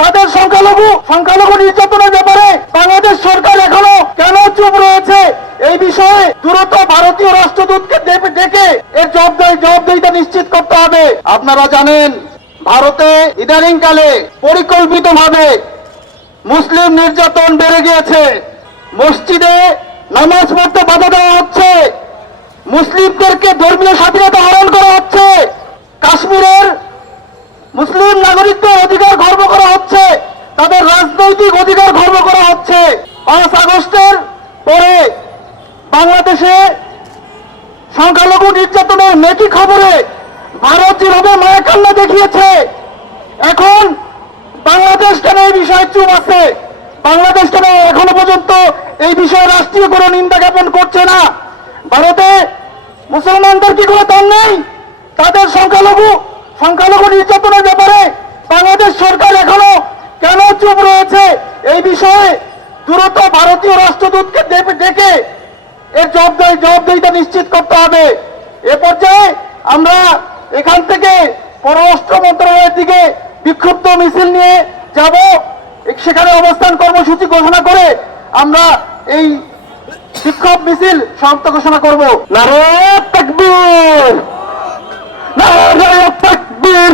তাদের সংখ্যালঘু নির্যাতনের ব্যাপারে বাংলাদেশ সরকার এখনো কেন চুপ রয়েছে? এই বিষয়ে দ্রুত ভারতীয় রাষ্ট্রদূতকে ডেকে এর জবাবদিহিতা নিশ্চিত করতে হবে। আপনারা জানেন, ভারতে ইদানিংকালে পরিকল্পিতভাবে মুসলিম নির্যাতন বেড়ে গিয়েছে। মসজিদে নামাজ পড়তে বাধা দেওয়া হচ্ছে, মুসলিমদেরকে ধর্মীয় স্বাধীনতা হরণ করা হচ্ছে, কাশ্মীরের মুসলিম নাগরিকদের অধিকার খর্ব করা হচ্ছে, তাদের রাজনৈতিক অধিকার খর্ব করা হচ্ছে। 5 আগস্টের পরে বাংলাদেশে সংখ্যালঘু নির্যাতনের মেকি খবরে ভারত যেভাবে মায়াকান্না দেখিয়েছে, এখন বাংলাদেশ কেন এই বিষয়ে চুপ আছে? বাংলাদেশ কেন এখনো পর্যন্ত এই বিষয়ে রাষ্ট্রীয় কোনো নিন্দা জ্ঞাপন করছে না? ভারতে মুসলমানদের কি কোনো দাম নেই? তাদের সংখ্যালঘু নির্যাতনের ব্যাপারে বাংলাদেশ সরকার এখনো কেন চুপ রয়েছে? এই বিষয়ে দ্রুত ভারতীয় রাষ্ট্রদূতকে ডেকে এর জবাবদিহিতা নিশ্চিত করতে হবে। এ পর্যায়ে আমরা এখান থেকে পররাষ্ট্র মন্ত্রণালয়ের দিকে বিক্ষুব্ধ মিছিল নিয়ে যাব। সেখানে অবস্থান কর্মসূচি ঘোষণা করে আমরা এই বিক্ষোভ মিছিল সমাপ্ত ঘোষণা করব। নারে তাকবীর, নারে তাকবীর।